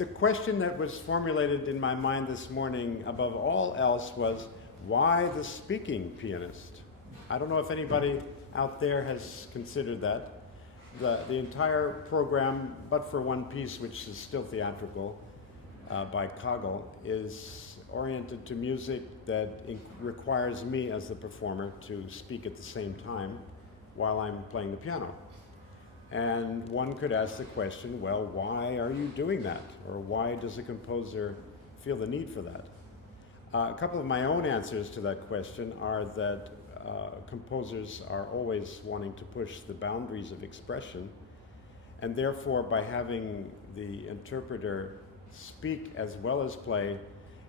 the question that was formulated in my mind this morning above all else was, why the speaking pianist? I don't know if anybody out there has considered that. The entire program, but for one piece, which is still theatrical, by Kagel, is oriented to music that requires me as the performer to speak at the same time while I'm playing the piano. And one could ask the question, well, why are you doing that? Or why does a composer feel the need for that? A couple of my own answers to that question are that composers are always wanting to push the boundaries of expression, and therefore by having the interpreter speak as well as play,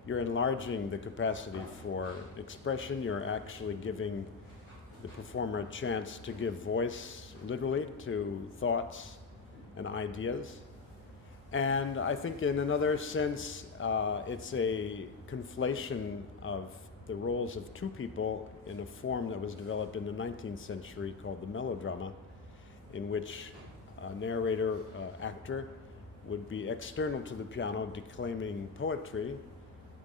you're enlarging the capacity for expression. You're actually giving the performer a chance to give voice, literally, to thoughts and ideas. And I think in another sense, it's a conflation of the roles of two people in a form that was developed in the 19th century called the melodrama, in which a narrator, actor, would be external to the piano declaiming poetry,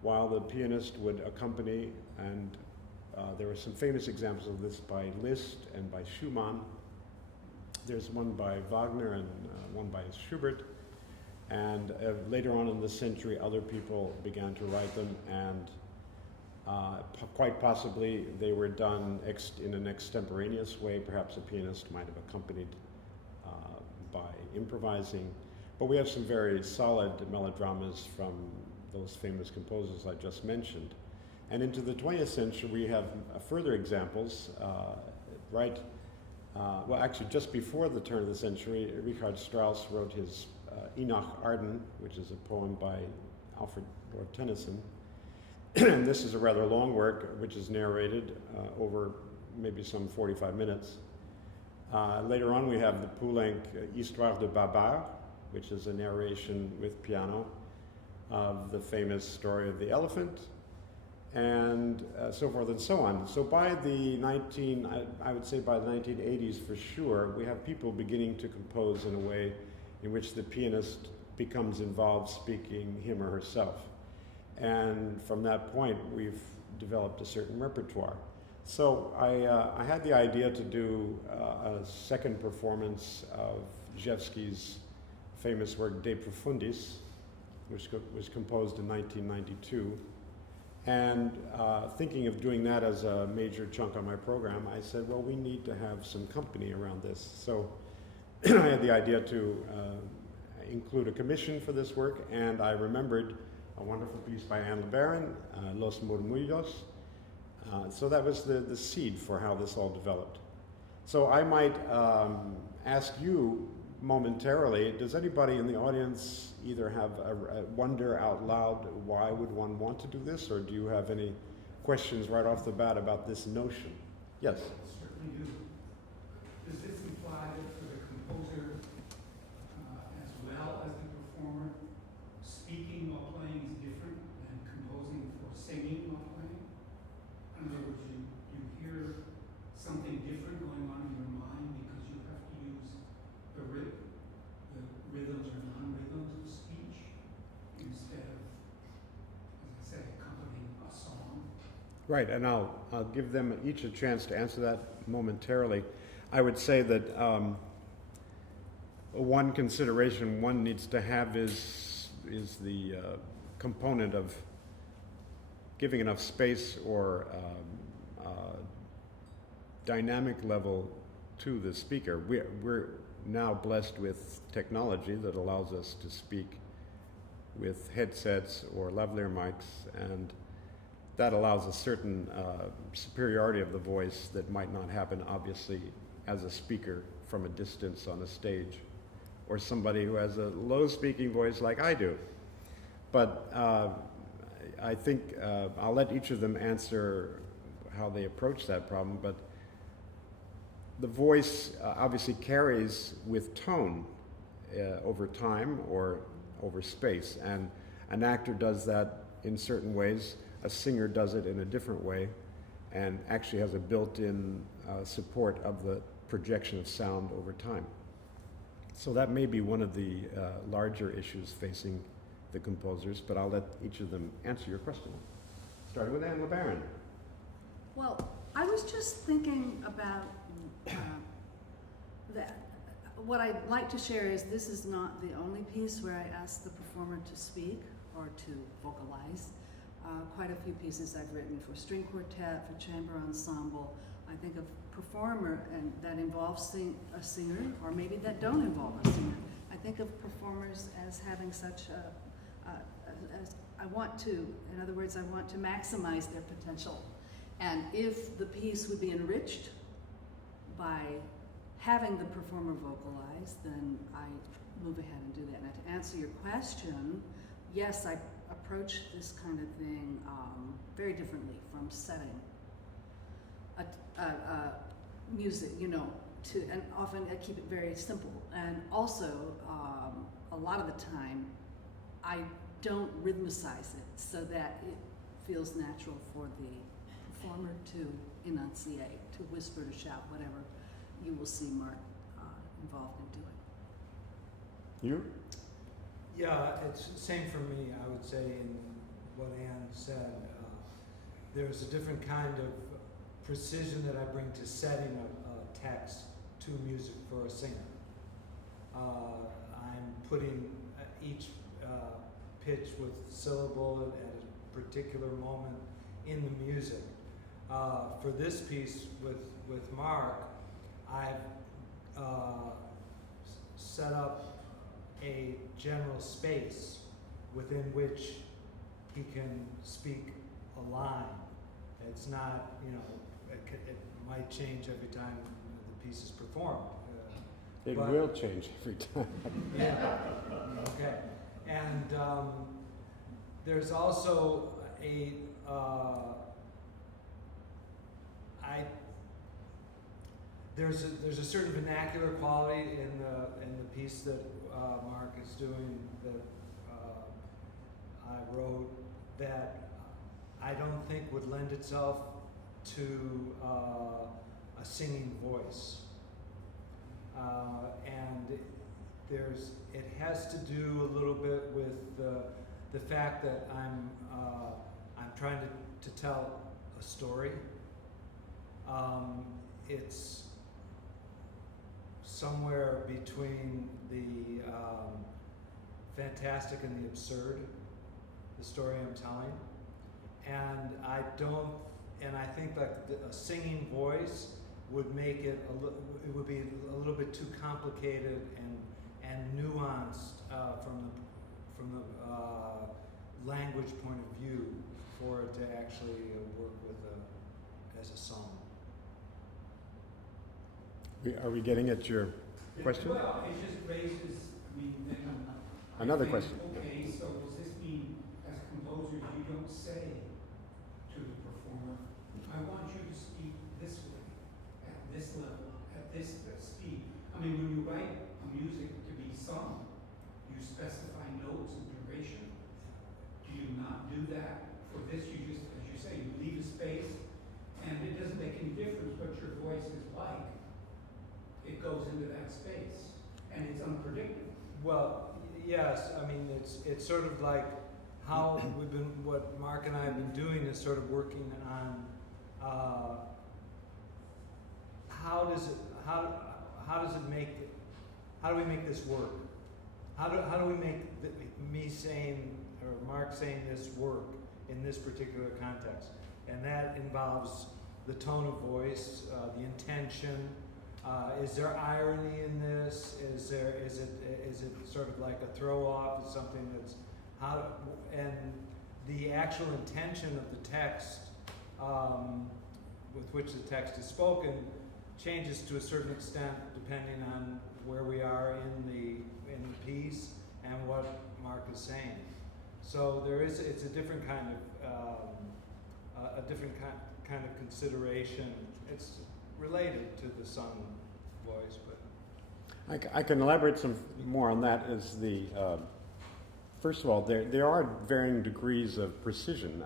while the pianist would accompany, and there are some famous examples of this by Liszt and by Schumann. There's one by Wagner and one by Schubert. And later on in the century, other people began to write them, and quite possibly they were done in an extemporaneous way. Perhaps a pianist might have accompanied by improvising. But we have some very solid melodramas from those famous composers I just mentioned. And into the 20th century, we have further examples. Well, actually, just before the turn of the century, Richard Strauss wrote his Enoch Arden, which is a poem by Alfred Lord Tennyson. And this is a rather long work, which is narrated over maybe some 45 minutes. Later on, we have the Poulenc Histoire de Babar, which is a narration with piano of the famous story of the elephant, and so forth and so on. So by the I would say by the 1980s for sure, we have people beginning to compose in a way in which the pianist becomes involved speaking him or herself. And from that point, we've developed a certain repertoire. So I had the idea to do a second performance of Rzewski's famous work De Profundis, which was composed in 1992. And thinking of doing that as a major chunk on my program, I said, well, we need to have some company around this. So I had the idea to include a commission for this work, and I remembered a wonderful piece by LeBaron, Los Murmullos. So that was the seed for how this all developed. So I might ask you momentarily, does anybody in the audience either have a wonder out loud, why would one want to do this, or do you have any questions right off the bat about this notion? Yes? Certainly do. Does this imply that for the composer, as well as the performer, speaking while playing is different than composing for singing while playing? In other words, you hear something different going on in your mind because you have to use the rhythms or non-rhythms of speech instead of, as I say, accompanying a song. Right, and I'll give them each a chance to answer that momentarily. I would say that one consideration one needs to have is the component of giving enough space or dynamic level to the speaker. We're now blessed with technology that allows us to speak with headsets or lavalier mics, and that allows a certain superiority of the voice that might not happen, obviously, as a speaker from a distance on a stage, or somebody who has a low speaking voice like I do. But I think I'll let each of them answer how they approach that problem, but the voice obviously carries with tone over time or over space, and an actor does that in certain ways. A singer does it in a different way, and actually has a built-in support of the projection of sound over time. So that may be one of the larger issues facing the composers, but I'll let each of them answer your question. Starting with LeBaron. Well, I was just thinking about that. What I'd like to share is this is not the only piece where I ask the performer to speak or to vocalize. Quite a few pieces I've written for string quartet, for chamber ensemble. I think of performer and that involves a singer, or maybe that don't involve a singer. I think of performers as having such in other words, I want to maximize their potential. And if the piece would be enriched by having the performer vocalize, then I move ahead and do that. Now, to answer your question, yes, I approach this kind of thing very differently from setting music, and often I keep it very simple. And also, a lot of the time, I don't rhythmicize it so that it feels natural for the performer to enunciate, to whisper, to shout, whatever you will see Mark involved in doing. You? Yeah, it's the same for me, I would say, in what Anne said. There's a different kind of precision that I bring to setting a text to music for a singer. I'm putting each pitch with syllable at a particular moment in the music. For this piece with Mark, I've set up a general space within which he can speak a line. It's not, it might change every time the piece is performed. It will change every time. Yeah. Okay. And there's also there's a certain vernacular quality in the piece that Mark is doing that I wrote that I don't think would lend itself to a singing voice, and it has to do a little bit with the fact that I'm trying to tell a story. It's somewhere between the fantastic and the absurd, the story I'm telling. And I think like a singing voice would make it it would be a little bit too complicated and nuanced from the language point of view for it to actually work as a song. Are we getting at your question? Well, it just raises, then Another I think, question. Okay, so does this mean, as composers, you don't say to the performer, I want you to speak this way, at this level, at this speed? I mean, when you write a music to be sung, you specify notes and duration. Do you not do that? For this, you just, as you say, you leave a space, and it doesn't make any difference what your voice is like. It goes into that space, and it's unpredictable. Well, yes. I mean, it's sort of like how what Mark and I have been doing is sort of working on how do we make this work? How do we make me saying or Mark saying this work in this particular context? And that involves the tone of voice, the intention. Is there irony in this? Is it sort of like a throw off? Is something that's and the actual intention of the text with which the text is spoken changes to a certain extent depending on where we are in the piece and what Mark is saying. So it's a different kind of consideration. It's related to the sung voice, but I can elaborate some more on that. First of all, there are varying degrees of precision.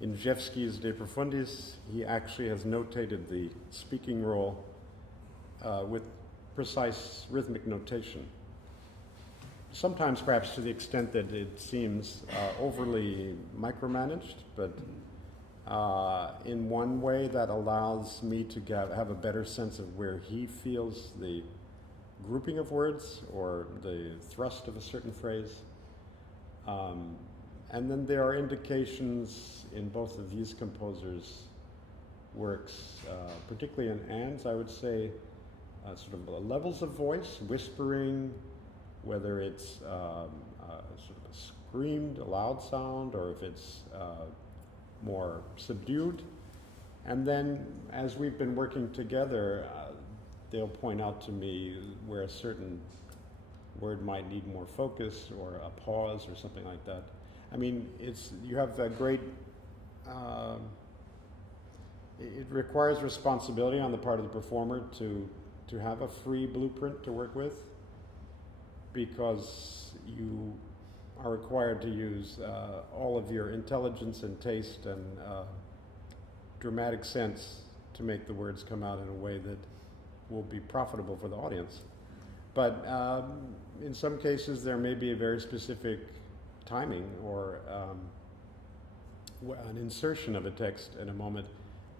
In Jevsky's De Profundis, he actually has notated the speaking role with precise rhythmic notation. sometimes perhaps to the extent that it seems overly micromanaged, but in one way that allows me to have a better sense of where he feels the grouping of words or the thrust of a certain phrase. And then there are indications in both of these composers' works, particularly in Anne's, I would say, sort of levels of voice, whispering, whether it's sort of a screamed, a loud sound, or if it's more subdued. And then, as we've been working together, they'll point out to me where a certain word might need more focus, or a pause, or something like that. I mean, you have a great, it requires responsibility on the part of the performer to have a free blueprint to work with, because you are required to use all of your intelligence and taste and dramatic sense to make the words come out in a way that will be profitable for the audience. But in some cases, there may be a very specific timing or an insertion of a text in a moment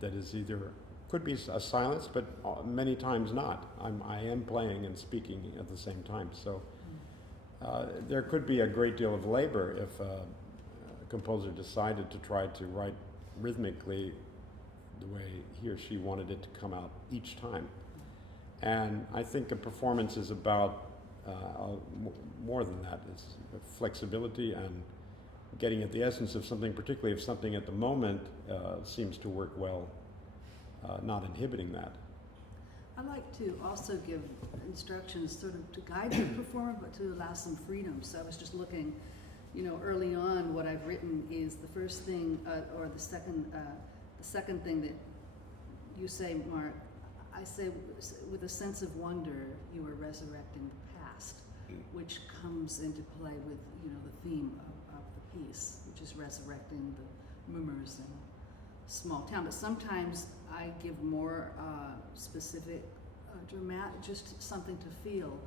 that is either, could be a silence, but many times not. I am playing and speaking at the same time. So there could be a great deal of labor if a composer decided to try to write rhythmically the way he or she wanted it to come out each time. And I think a performance is about more than that. It's flexibility and getting at the essence of something, particularly if something at the moment seems to work well, not inhibiting that. I like to also give instructions sort of to guide the performer, but to allow some freedom. So I was just looking, early on, what I've written is the first thing, or the second thing that you say, Mark. I say, with a sense of wonder, you are resurrecting the past, which comes into play with, the theme of the piece, which is resurrecting the Murmurs in a small town. But sometimes I give more specific, just something to feel,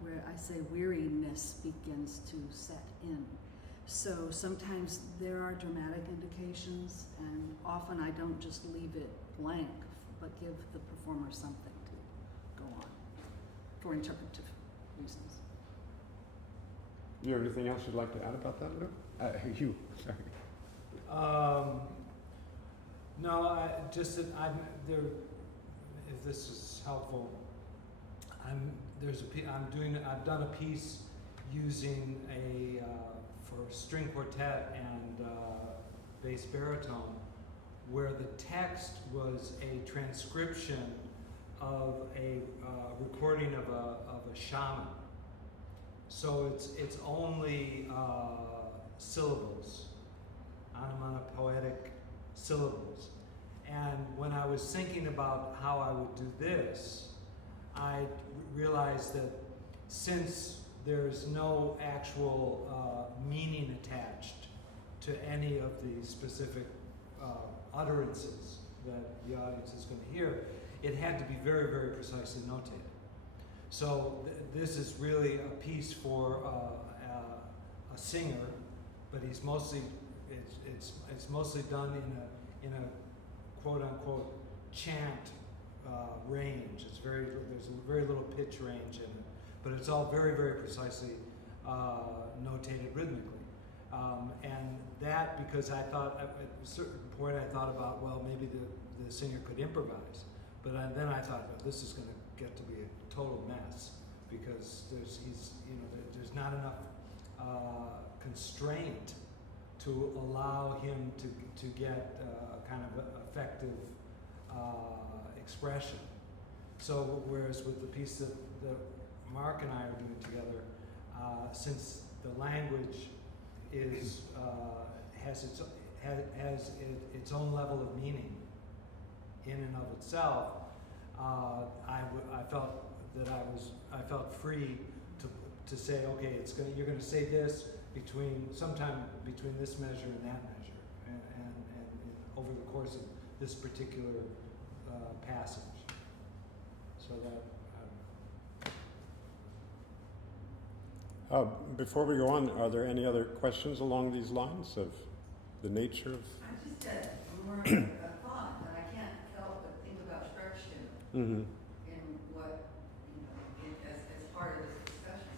where I say weariness begins to set in. So sometimes there are dramatic indications, and often I don't just leave it blank, but give the performer something to go on for interpretive reasons. Do you have anything else you'd like to add about that, Lou? Hugh, sorry. No, just that there. If this is helpful, I've done a piece using for string quartet and bass baritone, where the text was a transcription of a recording of a shaman. So it's only syllables, onomatopoetic syllables. And when I was thinking about how I would do this, I realized that since there's no actual meaning attached to any of the specific utterances that the audience is going to hear, it had to be very, very precisely notated. So this is really a piece for a singer, but it's mostly done in a quote unquote chant range. There's a very little pitch range in it, but it's all very, very precisely notated rhythmically. And that, because I thought, at a certain point I thought about, well, maybe the singer could improvise. But then I thought, well, this is going to get to be a total mess, because there's not enough constraint to allow him to get a kind of effective expression. So whereas with the piece that Mark and I are doing together, since the language has its own level of meaning in and of itself, I felt free to say, okay, you're going to say this sometime between this measure and that measure, and over the course of this particular passage. So that. Before we go on, are there any other questions along these lines of the nature of? I just had more of a thought, but I can't help but think about Sprechstimme Mm-hmm. in what, as part of this discussion.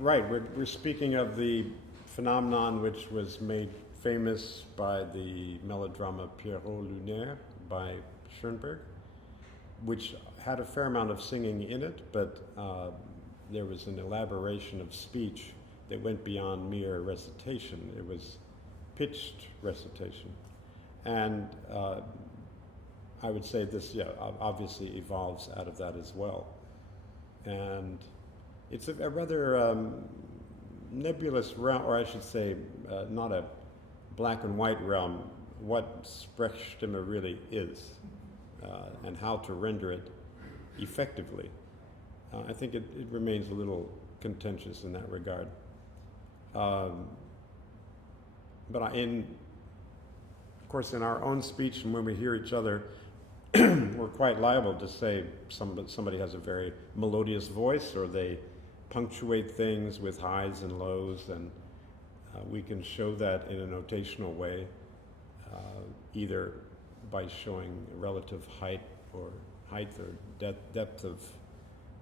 Right, we're speaking of the phenomenon which was made famous by the melodrama Pierrot Lunaire by Schoenberg, which had a fair amount of singing in it, but there was an elaboration of speech that went beyond mere recitation. It was pitched recitation. And I would say this, obviously evolves out of that as well. And it's a rather nebulous realm, or I should say, not a black and white realm, what Sprechstimme really is, and how to render it effectively. I think it remains a little contentious in that regard. But of course, in our own speech and when we hear each other, we're quite liable to say somebody has a very melodious voice, or they punctuate things with highs and lows, and we can show that in a notational way, either by showing relative height or depth of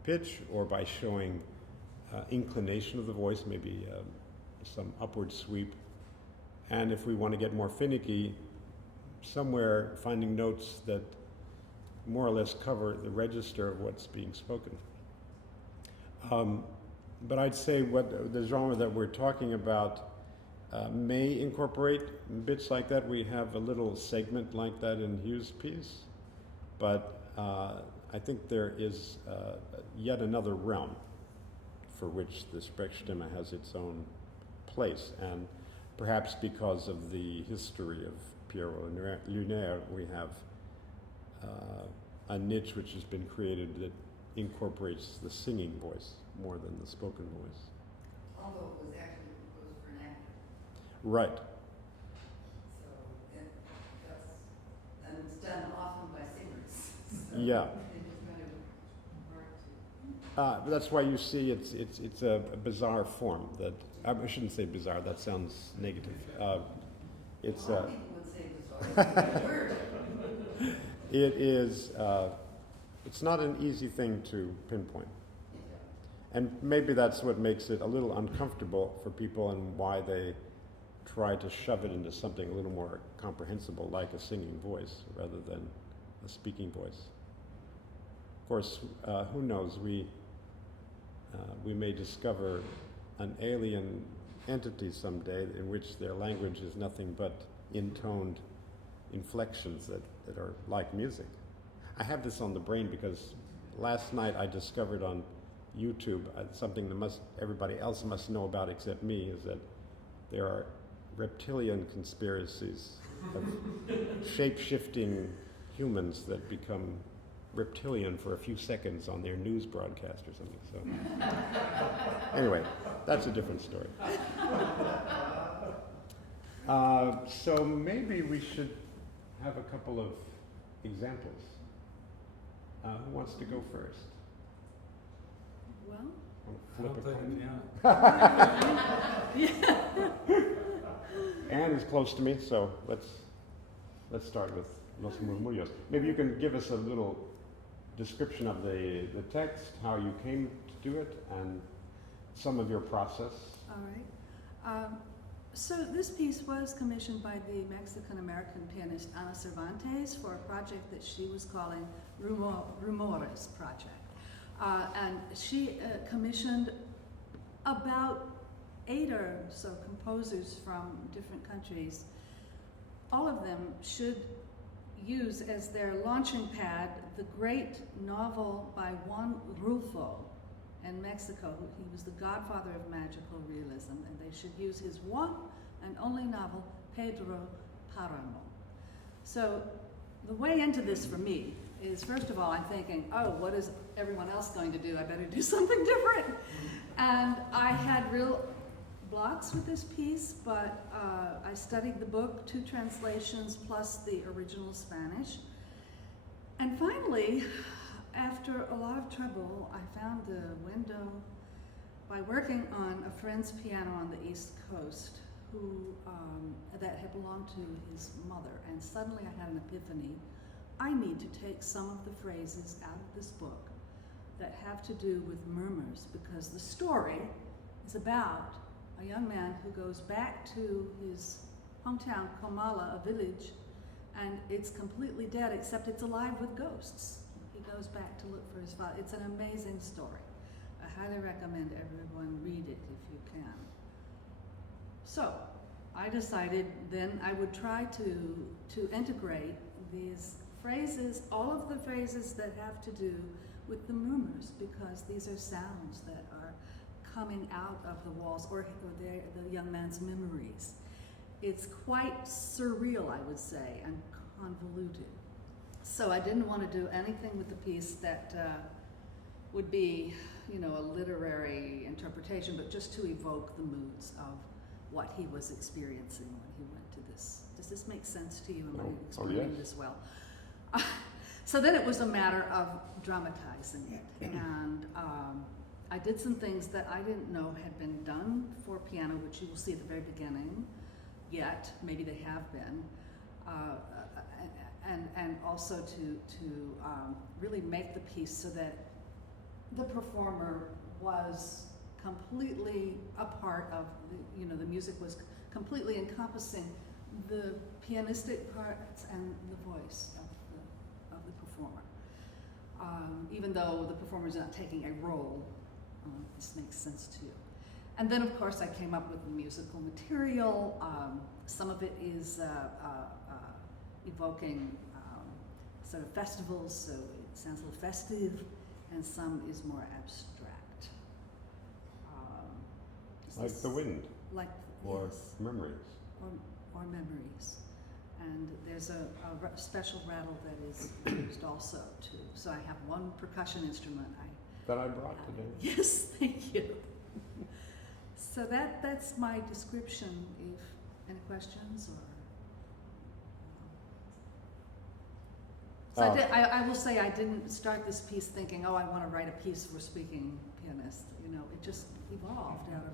pitch, or by showing inclination of the voice, maybe some upward sweep. And if we want to get more finicky, somewhere finding notes that more or less cover the register of what's being spoken. But I'd say what the genre that we're talking about may incorporate bits like that. We have a little segment like that in Hugh's piece, but I think there is yet another realm for which the Sprechstimme has its own place, and perhaps because of the history of Pierrot Lunaire, we have a niche which has been created that incorporates the singing voice more than the spoken voice. Although it was actually composed for an actor. Right. So and it's done often by singers. So Yeah. They just kind of work to. That's why you see it's a bizarre form that, I shouldn't say bizarre, that sounds negative. It's A lot of people would say bizarre. Word. it is, it's not an easy thing to pinpoint. And maybe that's what makes it a little uncomfortable for people, and why they try to shove it into something a little more comprehensible, like a singing voice rather than a speaking voice. Of course, who knows, we may discover an alien entity someday in which their language is nothing but intoned inflections that are like music. I have this on the brain because last night I discovered on YouTube something that everybody else must know about except me, is that there are reptilian conspiracies of shape-shifting humans that become reptilian for a few seconds on their news broadcast or something. So anyway, that's a different story. So maybe we should have a couple of examples. Who wants to go first? Well, Flip a coin. Yeah. Anne is close to me, so let's start with Los Murmullos. Maybe you can give us a little description of the text, how you came to do it, and some of your process. all right. So this piece was commissioned by the Mexican-American pianist Ana Cervantes for a project that she was calling Murmurs project. And she commissioned about 8 or so composers from different countries. All of them should use as their launching pad the great novel by Juan Rulfo in Mexico. He was the godfather of magical realism, and they should use his one and only novel, Pedro Páramo. So the way into this for me is, first of all, I'm thinking, oh, what is everyone else going to do? I better do something different. And I had real blocks with this piece, but I studied the book, 2 translations plus the original Spanish. And finally, after a lot of trouble, I found the window by working on a friend's piano on the East Coast that had belonged to his mother, and suddenly I had an epiphany. I need to take some of the phrases out of this book that have to do with Murmurs, because the story is about a young man who goes back to his hometown, Komala, a village, and it's completely dead, except it's alive with ghosts. He goes back to look for his father. It's an amazing story. I highly recommend everyone read it if you can. So, I decided then I would try to integrate these phrases, all of the phrases that have to do with the murmurs, because these are sounds that are coming out of the walls or the young man's memories. It's quite surreal, I would say, and convoluted. So I didn't want to do anything with the piece that would be, a literary interpretation, but just to evoke the moods of what he was experiencing when he went to this. Does this make sense to you? Am I explaining this well? So then it was a matter of dramatizing it, and I did some things that I didn't know had been done for piano, which you will see at the very beginning. Yet maybe they have been, and also to really make the piece so that the performer was completely a part of the music was completely encompassing the pianistic parts and the voice of the performer. Even though the performer is not taking a role, this makes sense to you. And then, of course, I came up with the musical material. Some of it is evoking sort of festivals, so it sounds a little festive, and some is more abstract. Like the wind, or yes, memories. or memories. And there's a special rattle that is used also too. So I have one percussion instrument. That I brought today. Yes, thank you. So that's my description. If any questions or. So I will say I didn't start this piece thinking, oh, I want to write a piece for speaking pianist. It just evolved out of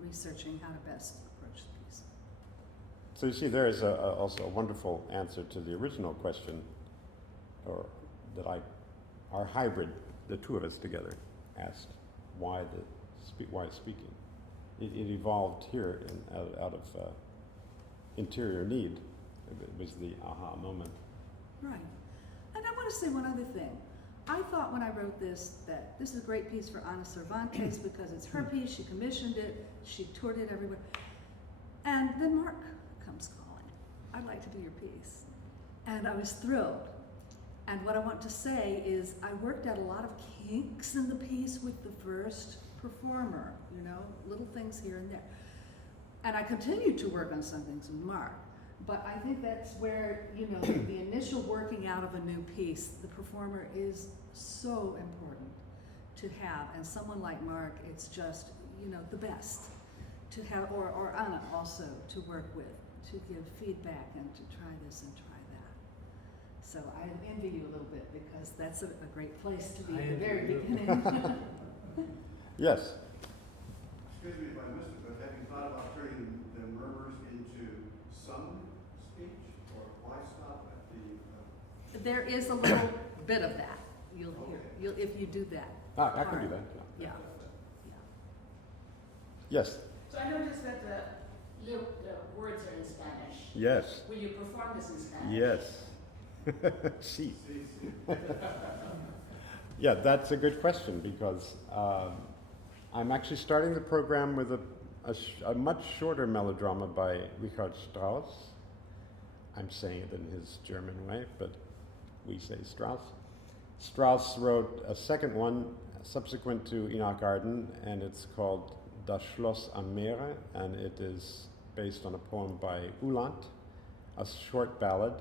researching how to best approach the piece. So you see, there is also a wonderful answer to the original question, or our hybrid, the two of us together, asked why speaking. It evolved here out of interior need. It was the aha moment. Right. And I want to say one other thing. I thought when I wrote this that this is a great piece for Ana Cervantes because it's her piece, she commissioned it, she toured it everywhere. And then Mark comes calling. I'd like to do your piece. And I was thrilled. And what I want to say is I worked out a lot of kinks in the piece with the first performer, little things here and there. And I continued to work on some things with Mark. But I think that's where, the initial working out of a new piece, the performer is so important to have. And someone like Mark, it's just, the best to have, or Anna also, to work with, to give feedback and to try this and try that. So I envy you a little bit because that's a great place to be at the very beginning. Yes. Excuse me if I missed it, but have you thought about turning the murmurs into sung speech, or why stop at the? There is a little bit of that. You'll hear if you do that. I can do that. Yeah. Yes. So I noticed that the words are in Spanish. Yes. Will you perform this in Spanish? Yes. Sí. Yeah, that's a good question because I'm actually starting the program with a much shorter melodrama by Richard Strauss. I'm saying it in his German way, but we say Strauss. Strauss wrote a second one subsequent to Enoch Arden, and it's called Das Schloss am Meere, and it is based on a poem by Uhland, a short ballad.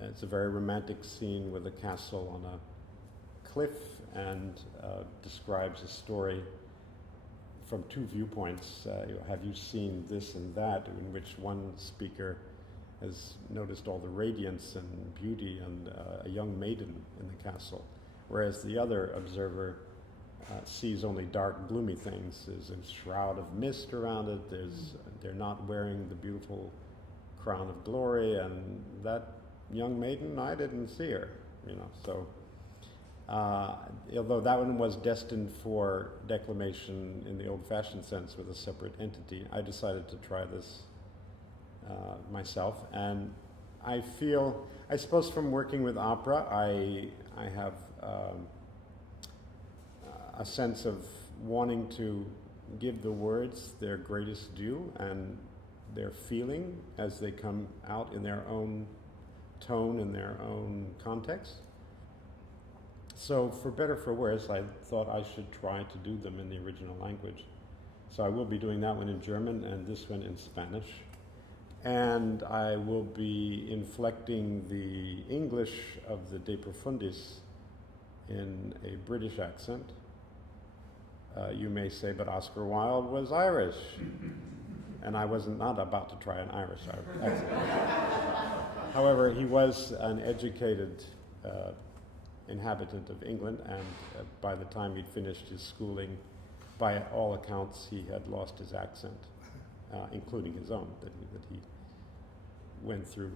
It's a very romantic scene with a castle on a cliff and describes a story from two viewpoints. Have you seen this and that, in which one speaker has noticed all the radiance and beauty and a young maiden in the castle, whereas the other observer sees only dark, gloomy things. There's a shroud of mist around it. They're not wearing the beautiful crown of glory, and that young maiden, I didn't see her, you know. So, although that one was destined for declamation in the old-fashioned sense with a separate entity, I decided to try this myself, and I feel, I suppose from working with opera, I have a sense of wanting to give the words their greatest due and their feeling as they come out in their own tone, in their own context. So for better or for worse, I thought I should try to do them in the original language. So I will be doing that one in German and this one in Spanish. And I will be inflecting the English of the De Profundis in a British accent. You may say, but Oscar Wilde was Irish. And I was not about to try an Irish accent. However, he was an educated inhabitant of England, and by the time he'd finished his schooling, by all accounts, he had lost his accent, including his own, that he went through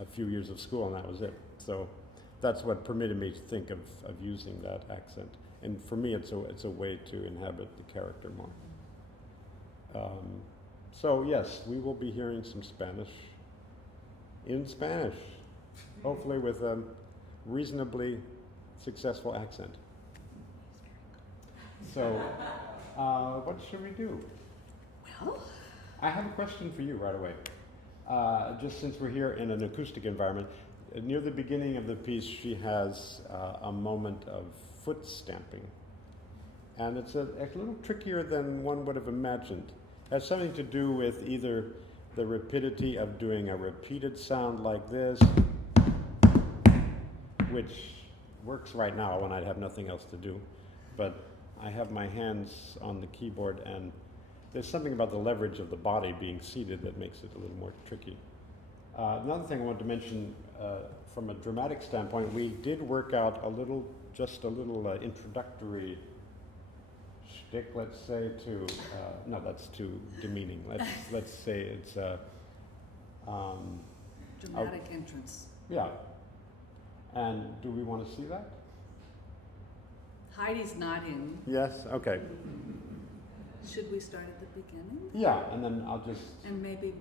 a few years of school, and that was it. So that's what permitted me to think of using that accent. And for me, it's a way to inhabit the character more. So yes, we will be hearing some Spanish in Spanish, hopefully with a reasonably successful accent. So, what should we do? Well, I have a question for you right away. Just since we're here in an acoustic environment, near the beginning of the piece, she has a moment of foot stamping. And it's a little trickier than one would have imagined. It has something to do with either the rapidity of doing a repeated sound like this, which works right now when I have nothing else to do, but I have my hands on the keyboard, and there's something about the leverage of the body being seated that makes it a little more tricky. Another thing I wanted to mention, from a dramatic standpoint, we did work out just a little introductory shtick, let's say, to, no, that's too demeaning. Let's say it's dramatic entrance. yeah. And do we want to see that? Heidi's nodding. Yes, okay. Should we start at the beginning? Yeah, and then I'll just, And maybe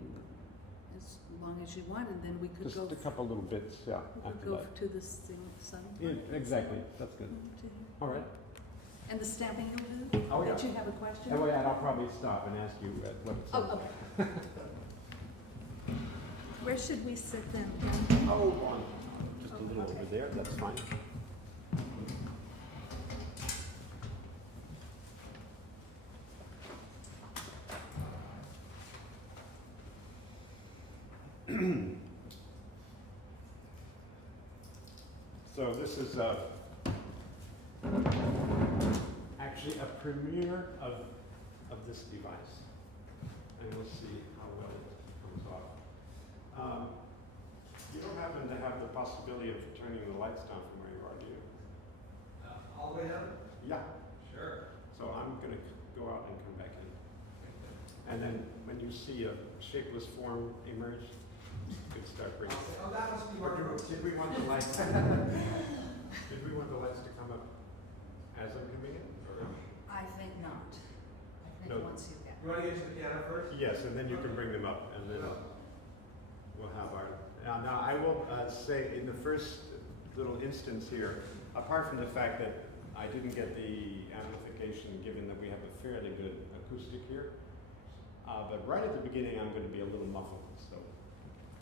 as long as you want, and then we could just go. a couple little bits, yeah, We after could go that. to the song. Yeah, exactly, that's good. All right. And the stamping you'll do? Oh, yeah. Did you have a question? And I'll probably stop and ask you what it says. Oh, okay. Where should we sit then? Oh, just a little over there, that's fine. So this is actually a premiere of this device, and we'll see how well it comes off. You don't happen to have the possibility of turning the lights down from where you are, do you? All the way down? Yeah. Sure. So I'm going to go out and come back in. And then when you see a shapeless form emerge, you could start bringing it. Oh, that must be what you're. Did we want the lights? Did we want the lights to come up as I'm coming in? Or? I think not. I think No. once you get. You want to get to the piano first? Yes, and then you can bring them up, and then we'll have our. Now I will say in the first little instance here, apart from the fact that I didn't get the amplification, given that we have a fairly good acoustic here, but right at the beginning I'm going to be a little muffled, so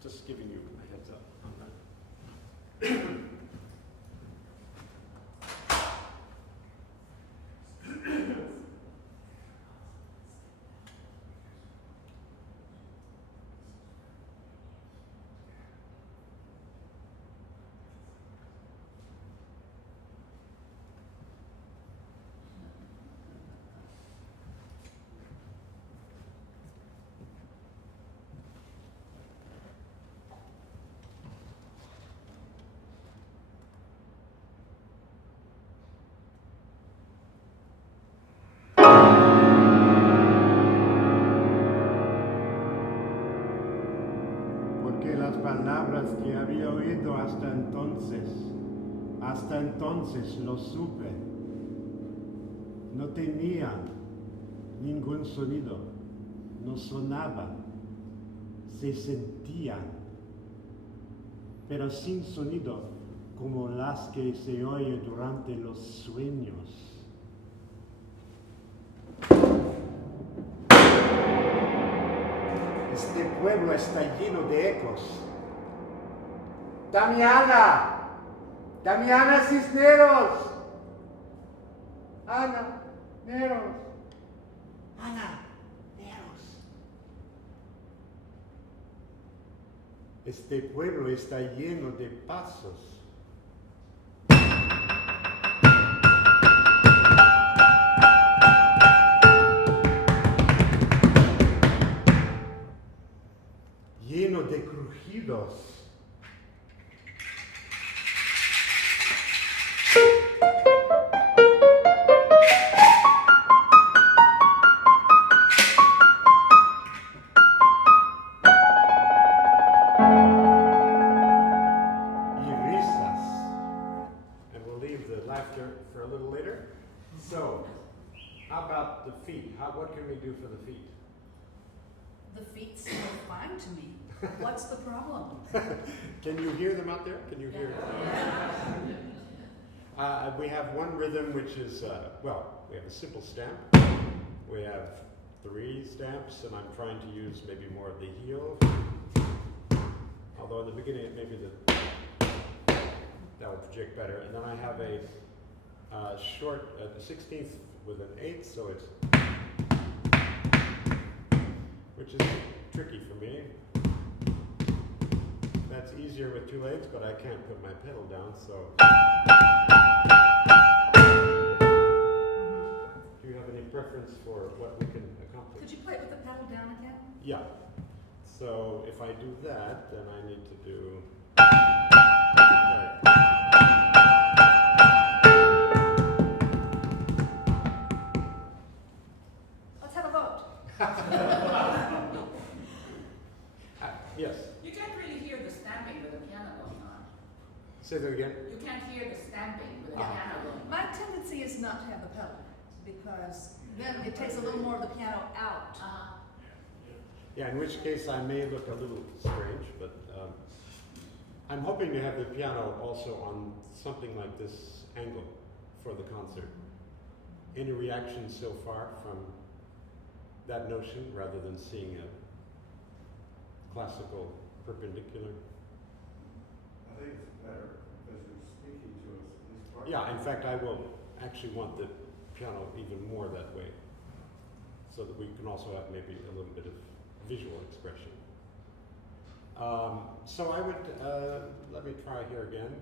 just giving you a heads up on that. palabras que había oído hasta entonces. Hasta entonces lo supe. No tenía ningún sonido, no sonaba, se sentían, pero sin sonido, como las que se oye durante los sueños. Este pueblo está lleno de ecos. ¡Damiana! ¡Damiana Cisneros! ¡Ana Neros! ¡Ana Neros! Este pueblo está lleno de pasos. Lleno de crujidos. Y risas. And we'll leave the laughter for a little later. So, how about the feet? What can we do for the feet? The feet seem fine to me. What's the problem? Can you hear them out there? Can you hear we have one rhythm which is, we have a simple stamp. We have 3 stamps, and I'm trying to use maybe more of the heel. Although in the beginning, maybe that would project better. And then I have a short, the 16th with an 8th, so it's, which is tricky for me. That's easier with 2 8s, but I can't put my pedal down, so. Do you have any preference for what we can accomplish? Could you play it with the pedal down again? Yeah. So if I do that, then I need to do. Right. Let's have a vote. Yes. You can't really hear the stamping with the piano going on. Say that again. You can't hear the stamping with the Ah. piano going on. My tendency is not to have the pedal because then it takes a little more of the piano out. Yeah, in which case I may look a little strange, but I'm hoping to have the piano also on something like this angle for the concert. Any reaction so far from that notion rather than seeing a classical perpendicular? I think it's better because you're speaking to us at least part. Yeah, in fact, I will actually want the piano even more that way, so that we can also have maybe a little bit of visual expression. So I would let me try here again.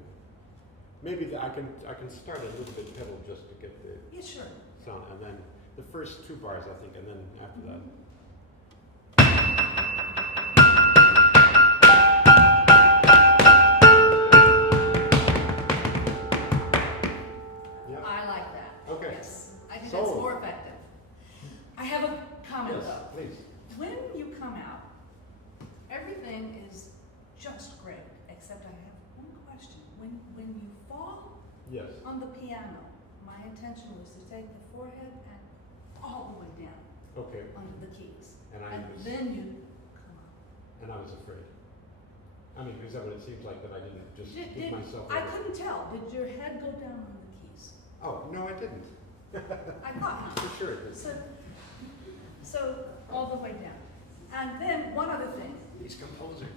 Maybe I can start a little bit pedal just to get the Yeah, sure. sound, and then the first 2 bars I think, and then after that. Yeah. I like that. Okay. Yes. I think So- that's more effective. I have a comment Yes, though. please. When you come out, everything is just great, except I have one question. When you fall Yes. on the piano, my intention was to take the forehead and all the way down Okay. under the keys. And Then you come up. I was afraid. I mean, is that what it seems like, that I didn't just Did- give myself I over? couldn't tell. Did your head go down on the keys? Oh, no, I didn't. I thought. For sure it did. So all the way down. And then one other thing. These composers.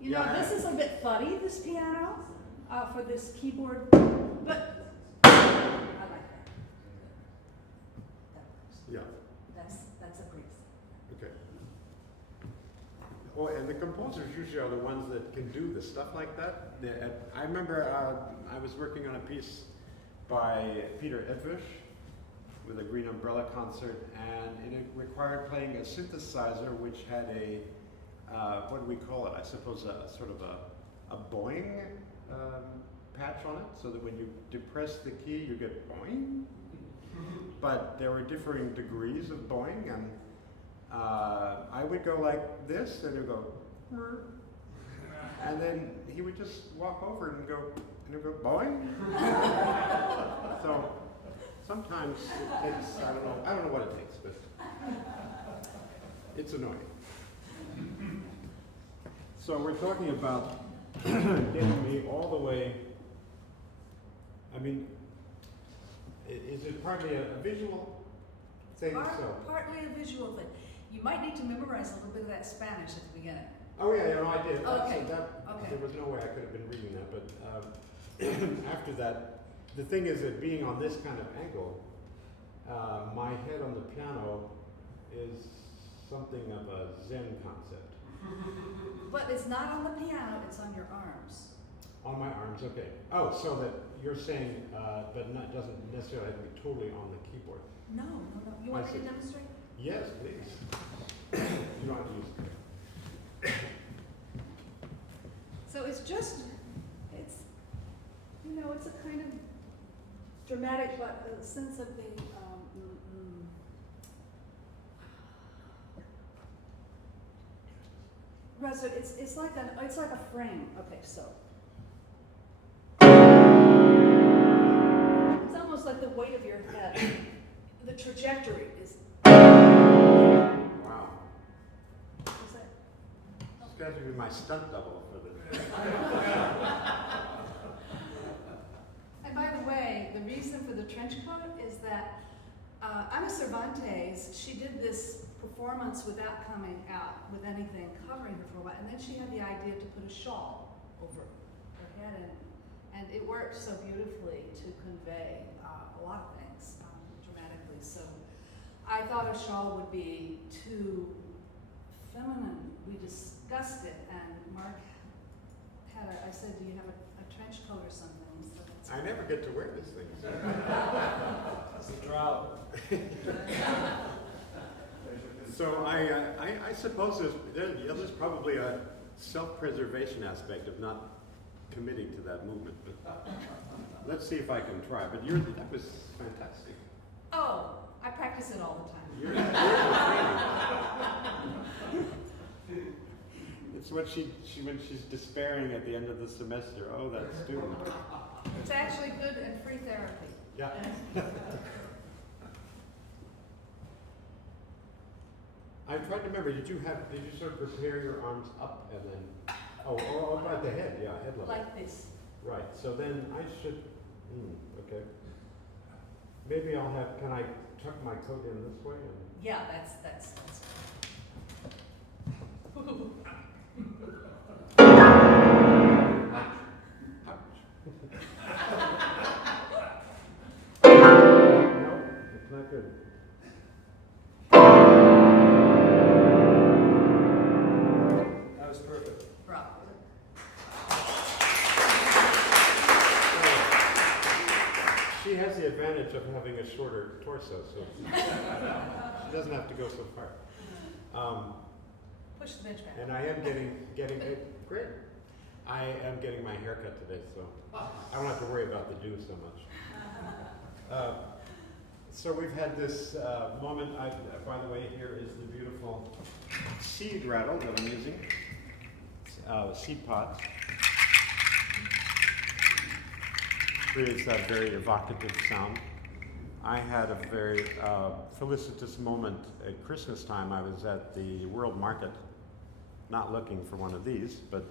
This is a bit fuddy, this piano, for this keyboard, but I like that. That works. Yeah. That's a breeze. Okay. Oh, and the composers usually are the ones that can do the stuff like that. I remember I was working on a piece by Peter Edwish with a Green Umbrella concert, and it required playing a synthesizer which had a, what do we call it? I suppose a sort of a boing patch on it, so that when you depress the key, you get boing. But there were differing degrees of boing, and I would go like this, and he'd go, "Murr." And then he would just walk over and go, boing. So sometimes it takes, I don't know what it takes, but it's annoying. So we're talking about getting me all the way. I mean, is it partly a visual thing? So. Partly a visual thing. You might need to memorize a little bit of that Spanish at the beginning. Oh yeah, no, I did. Okay. Okay. There was no way I could have been reading that, but after that, the thing is that being on this kind of angle, my head on the piano is something of a Zen concept. But it's not on the piano, it's on your arms. On my arms, okay. Oh, so that you're saying, but not doesn't necessarily have to be totally on the keyboard. No. You want I me to see. demonstrate? Yes, please. You don't have to use it. So it's just, it's a kind of dramatic, but a sense of the, right, so it's like a frame. Okay, so. It's almost like the weight of your head. The trajectory is. Wow. Is that? This guy's gonna be my stunt double for the. And by the way, the reason for the trench coat is that Ana Cervantes, she did this performance without coming out with anything covering her for a while, and then she had the idea to put a shawl over her head, and it worked so beautifully to convey a lot of things dramatically. So I thought a shawl would be too feminine. We discussed it, and Mark had I said, do you have a trench coat or something? So that's I never get to wear this thing. It's a drought. So I suppose there's probably a self-preservation aspect of not committing to that movement. But let's see if I can try. But that was fantastic. Oh, I practice it all the time. Years of training. It's what when she's despairing at the end of the semester. Oh, that student. It's actually good and free therapy. Yeah. I'm trying to remember. Did you sort of prepare your arms up and then? Oh, about the head. Yeah, head level. Like this. Right. So then I should. Okay. Maybe I'll have. Can I tuck my coat in this way? Yeah, that's No, it's not good. That was perfect. rough. She has the advantage of having a shorter torso, so she doesn't have to go so far. Push the bench back. And I am getting great. I am getting my haircut today, so I don't have to worry about the dew so much. So we've had this moment. By the way, here is the beautiful seed rattle that I'm using. Seed pods. Creates that very evocative sound. I had a very felicitous moment at Christmas time. I was at the World Market, not looking for one of these, but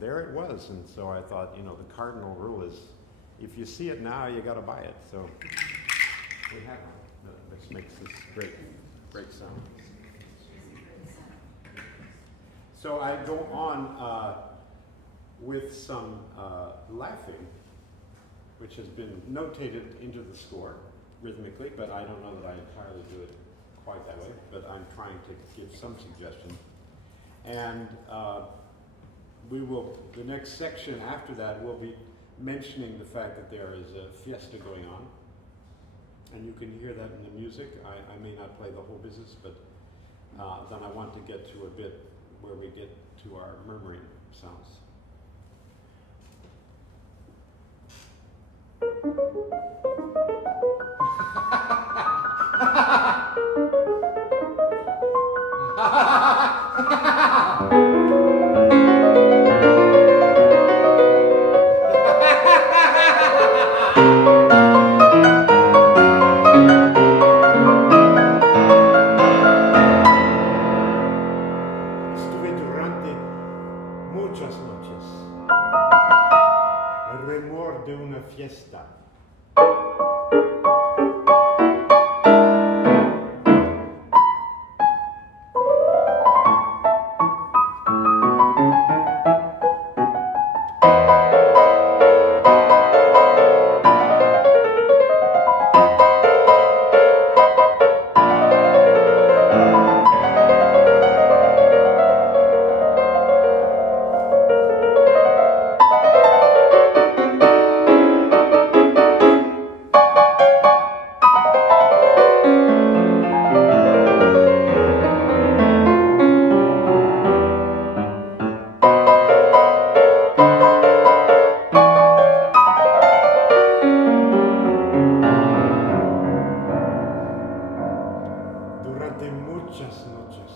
there it was. And so I thought, the cardinal rule is, if you see it now, you got to buy it. So we have one, which makes this great sound. So I go on with some laughing, which has been notated into the score rhythmically, but I don't know that I entirely do it quite that way, but I'm trying to give some suggestion. And the next section after that will be mentioning the fact that there is a fiesta going on, and you can hear that in the music. I may not play the whole business, but then I want to get to a bit where we get to our murmuring sounds. muchas noches.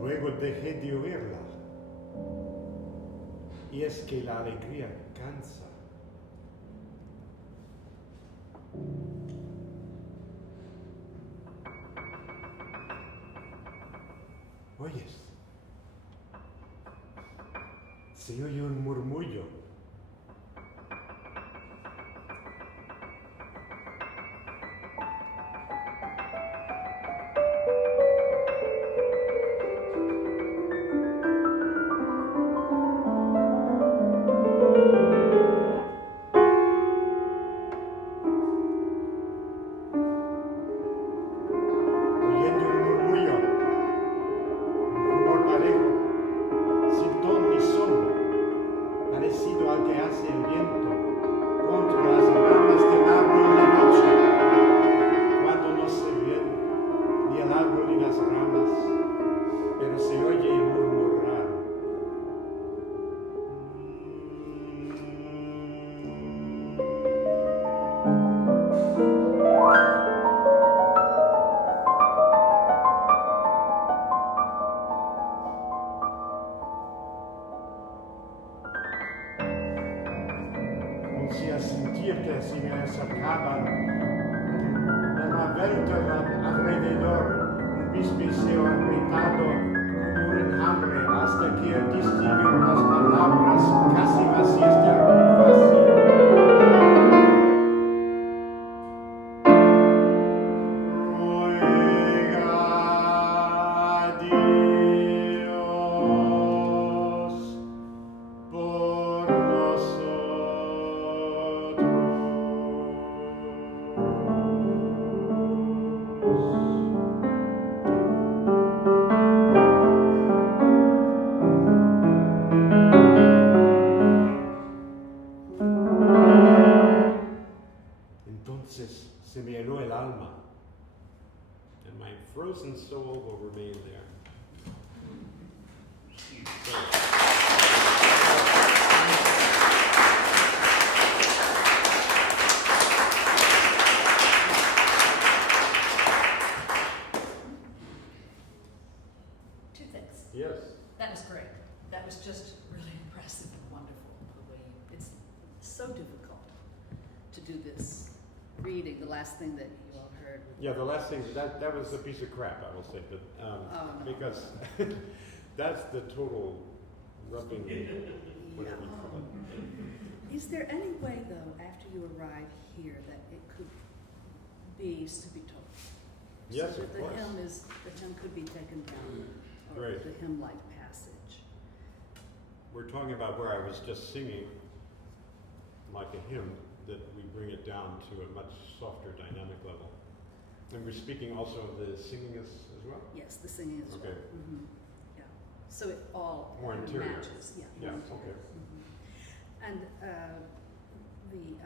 Luego dejé de oírla. Y es que la alegría cansa. ¿Oyes? Se oye un murmullo. Oyendo un murmullo, un rumor parejo, sin ton ni son, parecido al que hace el viento contra las ramas del árbol en la noche, cuando no se ven ni el árbol ni las ramas, pero se oye el murmurar. A sentir que se me acercaban de la vuelta alrededor, un bisbiseo agitado como un enjambre hasta que distinguió las palabras casi vacías de algún vacío. Ruega a Dios por nosotros. Entonces se me heló el alma, and my frozen soul will remain there. Two things. Yes. That was great. That was just really impressive and wonderful. The way it's so difficult to do this reading. The last thing that you all heard. Yeah, the last thing, that was a piece of crap, I will say, but, Oh, no. because that's the total rubbing, whatever you call it. Is there any way, though, after you arrive here, that it could be subito? Yes, So of that course. the hymn could be taken down, or Right. the hymn-like passage. We're talking about where I was just singing like a hymn, that we bring it down to a much softer dynamic level. And we're speaking also of the singing as well? Yes, the singing as well. Okay. Mhm. Yeah. So it all More kind of interior. matches. Yeah. Yeah, more okay. interior. And the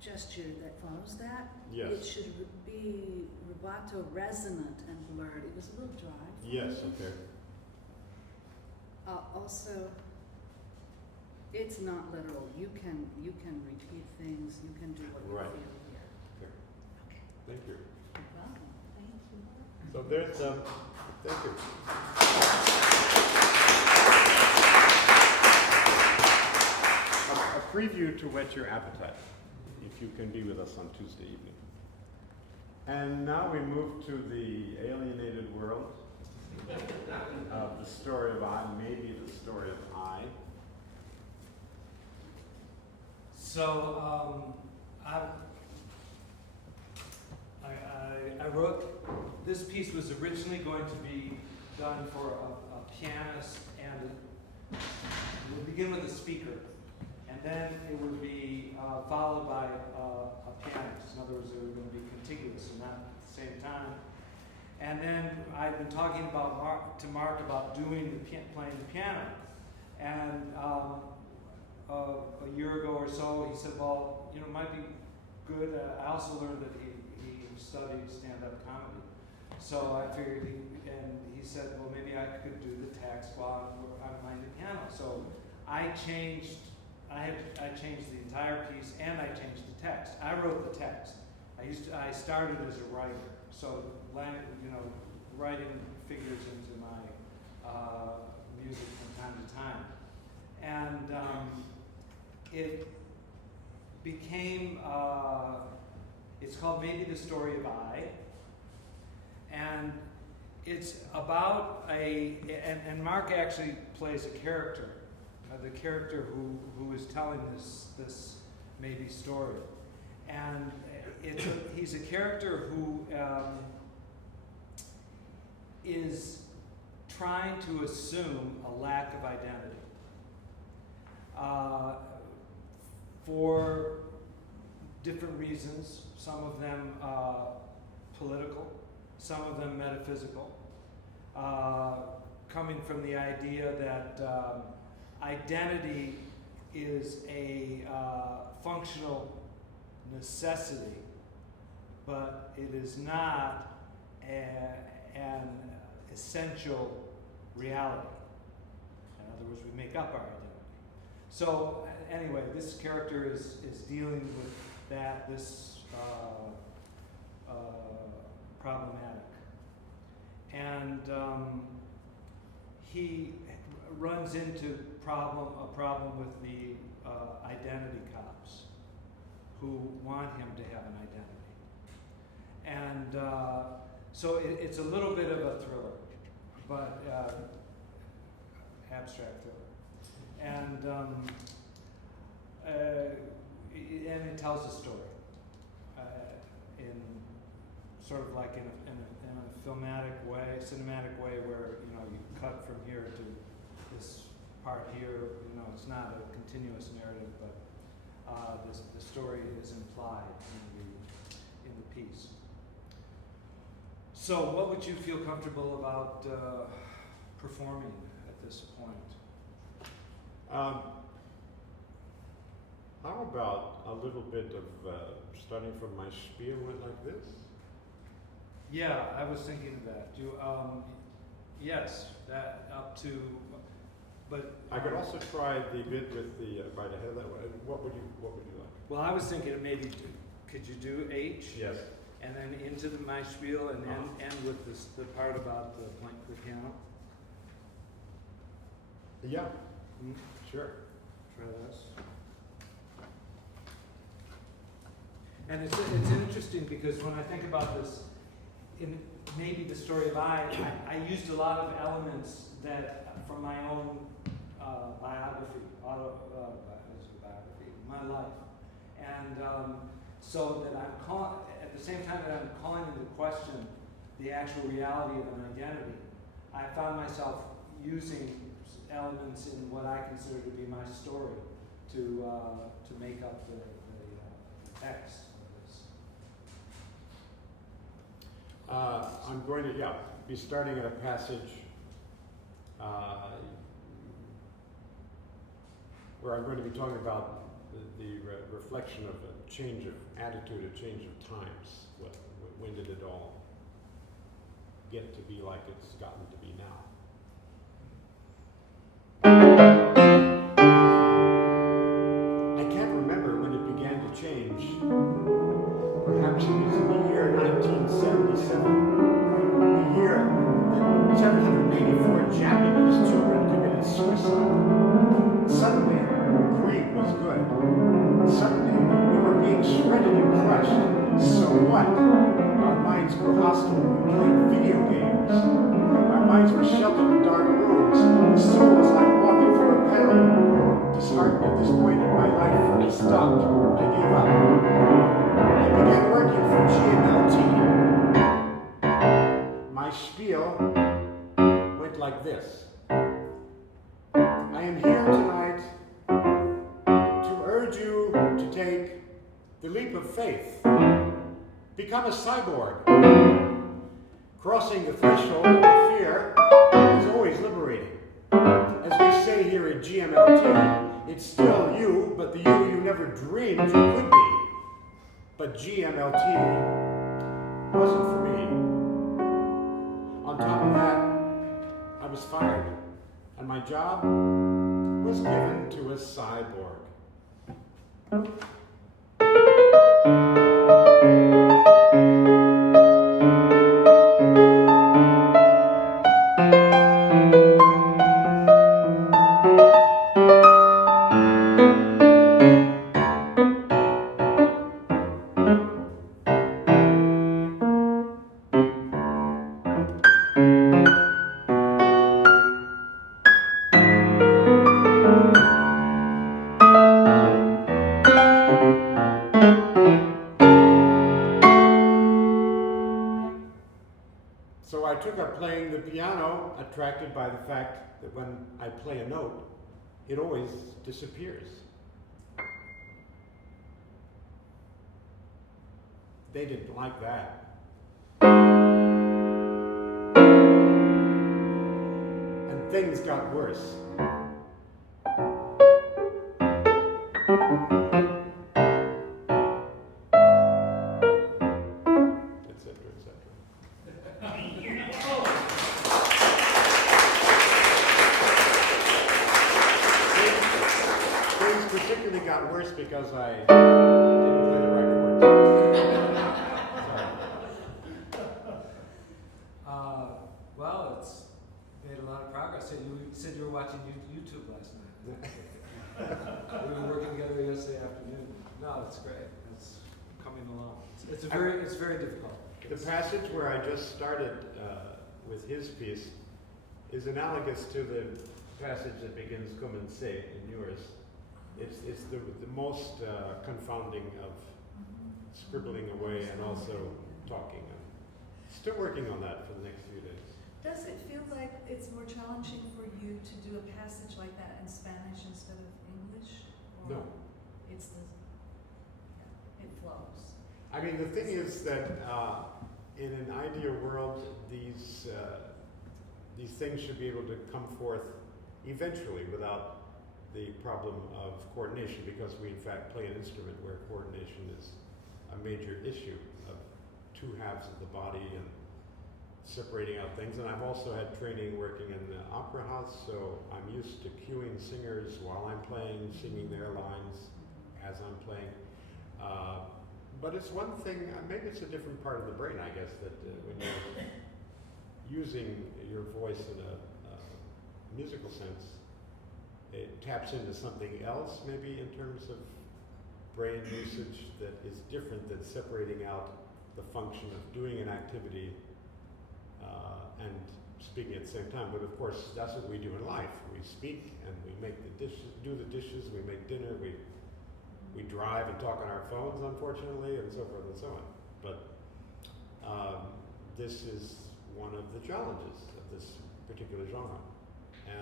gesture that follows that, Yes. it should be rubato resonant and blurred. It was a little dry. for Yes, me. okay. Also, it's not literal. You can repeat things. You can do what you Right. feel here. Okay. Okay. Thank you. You're welcome. Thank you. So there's, thank you. A preview to whet your appetite, if you can be with us on Tuesday evening. And now we move to the alienated world of the story of I, maybe the story of I. So I wrote, this piece was originally going to be done for a pianist, and it would begin with a speaker, and then it would be followed by a pianist. In other words, they were going to be contiguous and not at the same time. And then I'd been talking about to Mark about doing playing the piano, and a year ago or so, he said, well, you know, it might be good. I also learned that he studied stand-up comedy. So I figured he said, well, maybe I could do the text while I'm playing the piano. So I changed the entire piece and I changed the text. I wrote the text. I started as a writer, so writing figures into my music from time to time, and it became. It's called Maybe the Story of I, and it's about and Mark actually plays a character, the character who is telling this maybe story, and he's a character who is trying to assume a lack of identity for different reasons, some of them political, some of them metaphysical, coming from the idea that identity is a functional necessity, but it is not an essential reality. In other words, we make up our identity. So anyway, this character is dealing with this problematic. And he runs into a problem with the identity cops who want him to have an identity. And so it's a little bit of a thriller, but abstract thriller. And it tells a story in sort of like in a filmatic way, cinematic way, where you cut from here to this part here. It's not a continuous narrative, but the story is implied in the piece. So, what would you feel comfortable about performing at this point? How about a little bit of starting from my spiel went like this? Yeah, I was thinking of that. Yes, that up to, but I could also try the bit with the right ahead of that one. What would you like? well, I was thinking of maybe could you do H? Yes. And then into my spiel and end with the part about the piano. Yeah. Mm-hmm. Sure. Try this. And it's interesting because when I think about this, in maybe the story of I used a lot of elements that from my own biography, my life, and so that I'm calling at the same time that I'm calling into question the actual reality of an identity. I found myself using elements in what I consider to be my story to make up the text of this. I'm going to be starting at a passage where I'm going to be talking about the reflection of a change of attitude, a change of times. When did it all get to be like it's gotten to be now? I can't remember when it began to change. Perhaps it was in the year 1977, the year that 784 Japanese children committed suicide. Suddenly, greed was good. Suddenly, we were being shredded and crushed. So what? Our minds were hostile. We played video games. Our minds were sheltered in dark rooms. The soul was like walking through a panel. Disheartened at this point in my life, I stopped. I gave up. I began working for GMLT. My spiel went like this. I am here tonight to urge you to take the leap of faith. Become a cyborg. Crossing the threshold of fear is always liberating. As we say here at GMLT, it's still you, but the you never dreamed you could be. But GMLT wasn't for me. top of that, I was fired, and my job was given to a cyborg. So I took up playing the piano, attracted by the fact that when I play a note, it always disappears. They didn't like that. And things got worse. Particularly got worse because I didn't play the right chords. Well, it's made a lot of progress. So you said you were watching YouTube last night. We were working together yesterday afternoon. No, it's great. It's coming along. It's very difficult. The passage where I just started with his piece is analogous to the passage that begins "Come and say" in yours. It's the most confounding of scribbling away and also talking. I'm still working on that for the next few days. Does it feel like it's more challenging for you to do a passage like that in Spanish instead of English? Or No. It's the, yeah, it flows. I mean, the thing is that in an ideal world, these things should be able to come forth eventually without the problem of coordination, because we in fact play an instrument where coordination is a major issue of two halves of the body and separating out things. And I've also had training working in the opera house, so I'm used to cueing singers while I'm playing, singing their lines as I'm playing. But it's one thing, maybe it's a different part of the brain, I guess, that when you're using your voice in a musical sense, it taps into something else, maybe in terms of brain usage that is different than separating out the function of doing an activity and speaking at the same time. But of course, that's what we do in life. We speak and we make the dishes, do the dishes, we make dinner, we drive and talk on our phones, unfortunately, and so forth and so on. But this is one of the challenges of this particular genre.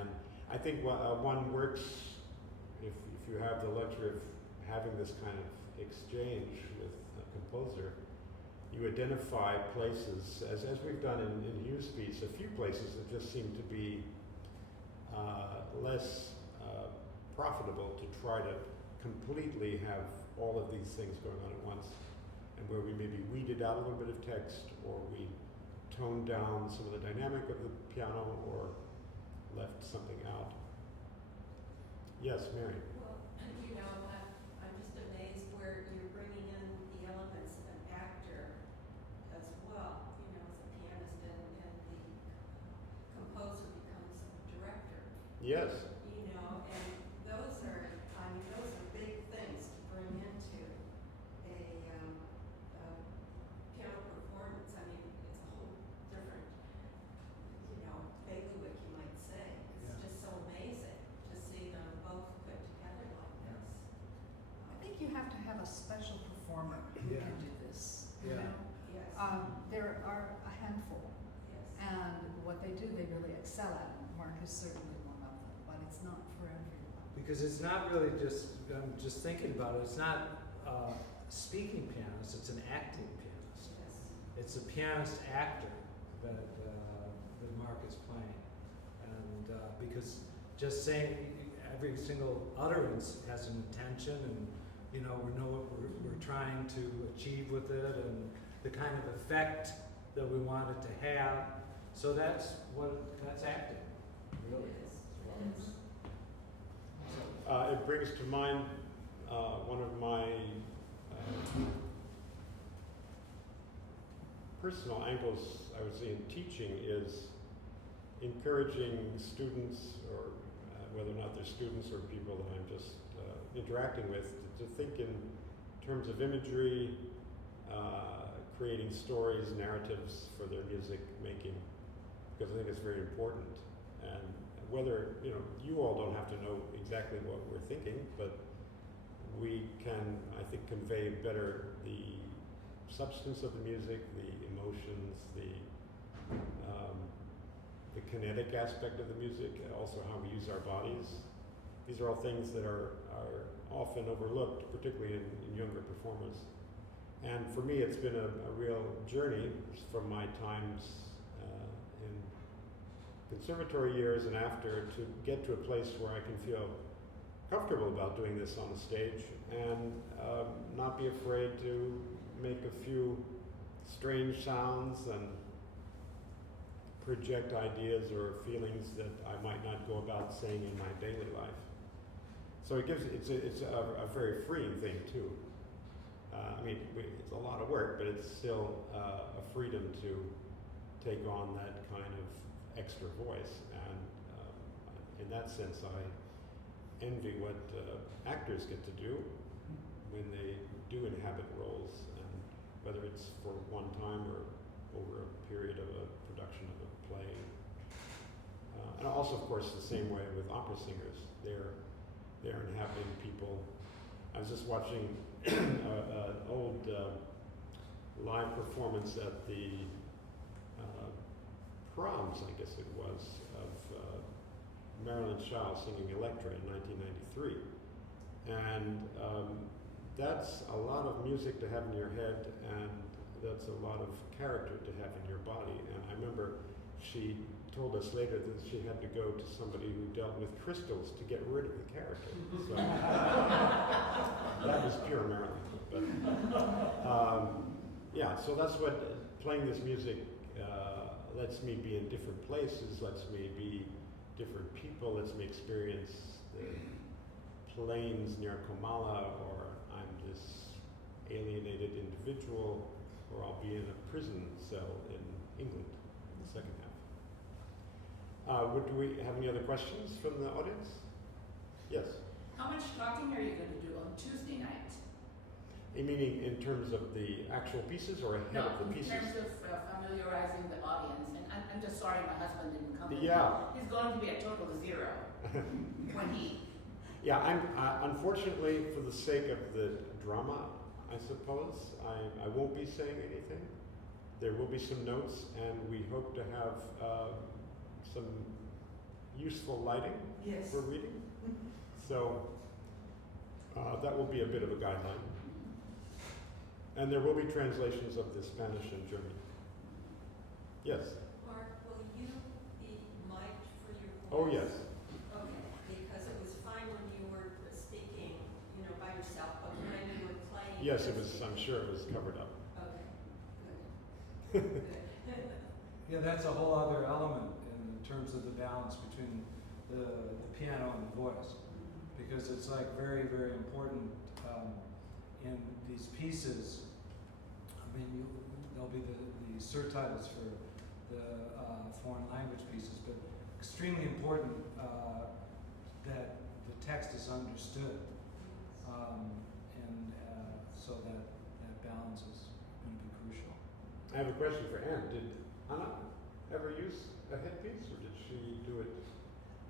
And I think one works if you have the luxury of having this kind of exchange with a composer. You identify places, as we've done in Hugh's piece, a few places that just seem to be less profitable to try to completely have all of these things going on at once, and where we maybe weeded out a little bit of text, or we toned down some of the dynamic of the piano, or left something out. Yes, Mary. Well, you know, I'm just amazed where you're bringing in the elements of an actor as well, you know, as a pianist, and the composer becomes a director. Yes. You know, and those are big things to bring into a piano performance. I mean, it's a whole different, you know, bailiwick, you might say. It's just so amazing to see them both put together like this. I think you have to have a special performer who Yeah. can do this. You Yeah. know? Yes. There are a handful, Yes. and what they do, they really excel at. Mark is certainly one of them, but it's not for everyone. Because it's not really just, I'm just thinking about it, it's not a speaking pianist, it's an acting pianist. Yes. It's a pianist actor that Mark is playing. And because just saying every single utterance has an intention, and you know, we know what we're trying to achieve with it, and the kind of effect that we want it to have. So that's acting, really. It is. Well, It brings to mind one of my personal angles I would say in teaching is encouraging students, or whether or not they're students or people that I'm just interacting with, to think in terms of imagery, creating stories, narratives for their music making, because I think it's very important. And whether, you all don't have to know exactly what we're thinking, but we can, I think, convey better the substance of the music, the emotions, the kinetic aspect of the music, and also how we use our bodies. These are all things that are often overlooked, particularly in younger performers. And for me, it's been a real journey from my times in conservatory years and after, to get to a place where I can feel comfortable about doing this on the stage and not be afraid to make a few strange sounds and project ideas or feelings that I might not go about saying in my daily life. So it's a very freeing thing too. It's a lot of work, but it's still a freedom to take on that kind of extra voice. And in that sense, I envy what actors get to do when they do inhabit roles, and whether it's for one time or over a period of a production of a play. And also, of course, the same way with opera singers. They're inhabiting people. I was just watching an old live performance at the proms, I guess it was, of Marilyn Shaw singing Electra in 1993. And that's a lot of music to have in your head, and that's a lot of character to have in your body. And I remember she told us later that she had to go to somebody who dealt with crystals to get rid of the character. So that was pure Marilyn. But so that's what playing this music lets me be in different places, lets me be different people, lets me experience the plains near Komala, or I'm this alienated individual, or I'll be in a prison cell in England in the second half. Do we have any other questions from the audience? Yes. How much talking are you going to do on Tuesday night? Meaning in terms of the actual pieces or ahead of the pieces? In terms of familiarizing the audience. And I'm just sorry my husband didn't come. Yeah. He's going to be a total zero when he... Yeah, I'm unfortunately, for the sake of the drama, I suppose, I won't be saying anything. There will be some notes, and we hope to have some useful lighting for reading. So that will be a bit of a guideline. And there will be translations of the Spanish and German. Yes? Mark, will you be mic'd for your voice? Oh, yes. Okay, because it was fine when you were speaking, by yourself, but when you were playing. Yes, it was. I'm sure it was covered up. Okay, good. Good. Yeah, that's a whole other element in terms of the balance between the piano and the voice, because it's like very, very important in these pieces. There'll be the surtitles for the foreign language pieces, but extremely important that the text is understood, so that balance is going to be crucial. I have a question for Anne. Did Anna ever use a headpiece, or did she do it?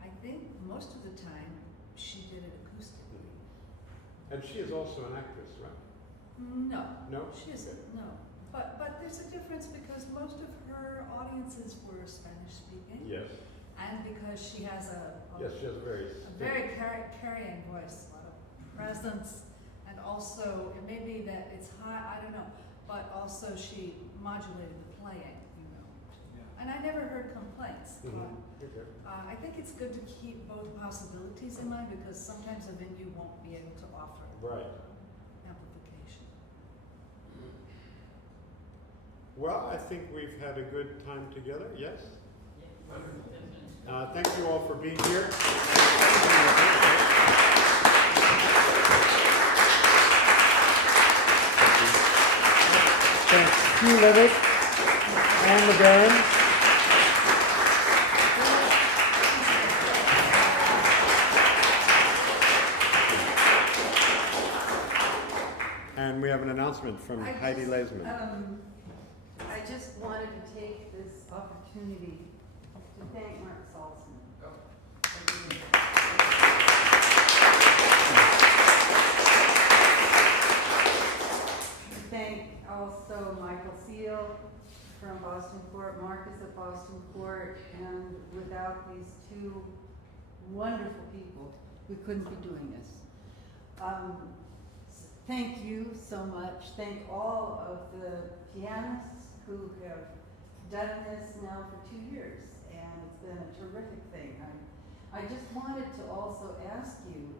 I think most of the time she did it acoustically. And she is also an actress, right? No. No? She isn't, no. But there's a difference because most of her audiences were Spanish speaking. Yes. And because she has Yes, she has a very carrying voice, a lot of presence, and also it may be that it's high, I don't know, but also she modulated the playing, Yeah. And I never heard complaints. Okay. I think it's good to keep both possibilities in mind because sometimes a venue won't be able to offer Right. amplification. Well, I think we've had a good time together, yes? Wonderful. Thank you all for being here. Thanks, Hugh, Levick, and LeBaron. And we have an announcement from Heidi Leisman. I just wanted to take this opportunity to thank Mark Robson. Thank also Michael Seal from Boston Court, Marcus at Boston Court, and without these two wonderful people, we couldn't be doing this. Thank you so much. Thank all of the pianists who have done this now for 2 years, and it's been a terrific thing. I just wanted to also ask you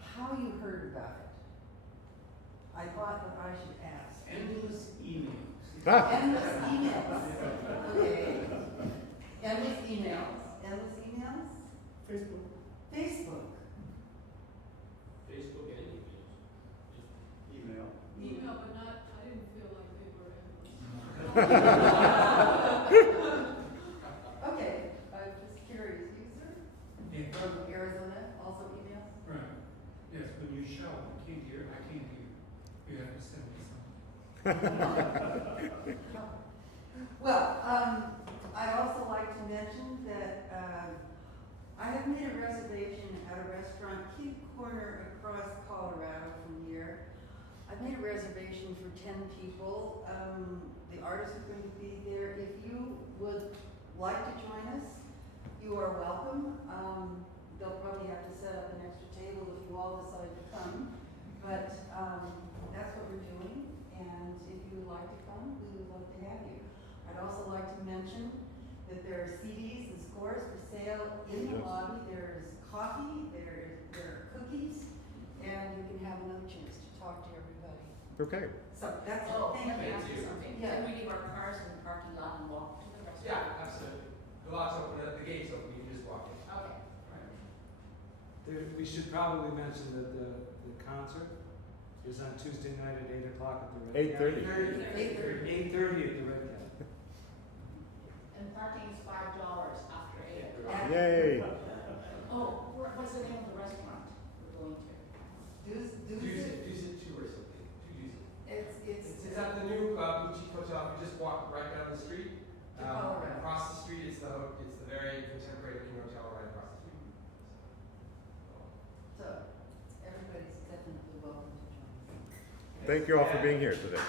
how you heard about it. I thought that I should ask. Endless emails. Endless emails. Okay. Endless emails. Endless emails? Facebook. Facebook. Facebook and Email. Email, but not, I didn't feel like they were endless. Okay. I'm just curious. User? Yeah, From Arizona, also emails? right. Yes, when you shout, I can't hear, I can't hear. You have to send me something. Well, I'd also like to mention that I have made a reservation at a restaurant, Key Corner, across Colorado from here. I've made a reservation for 10 people. The artists are going to be there. If you would like to join us, you are welcome. They'll probably have to set up an extra table if you all decide to come. But that's what we're doing. And if you would like to come, we would love to have you. I'd also like to mention that there are CDs and scores for sale in the Yes. lobby. There's coffee, there are cookies, and you can have another chance to talk to everybody. Okay. So that's it. Oh, Thank let me you. ask you something. Yeah. Can we leave our cars in the parking lot and walk to the restaurant? Yeah, absolutely. The locks open, the gates open, you can just walk in. Okay. We should probably mention that the concert is on Tuesday night at 8 o'clock at the Red Cat. 8:30. 8:30 at the Red Cat. And parking is $5 after 8. Yeah. Yay. Oh, what's the name of the restaurant we're going to? Use it two or something. It's It's at the new boutique hotel. You just walk right down the street. Colorado. Across the street is the very contemporary looking hotel right across the street. So everybody's definitely welcome to join. Thank you all for being here today. Yes.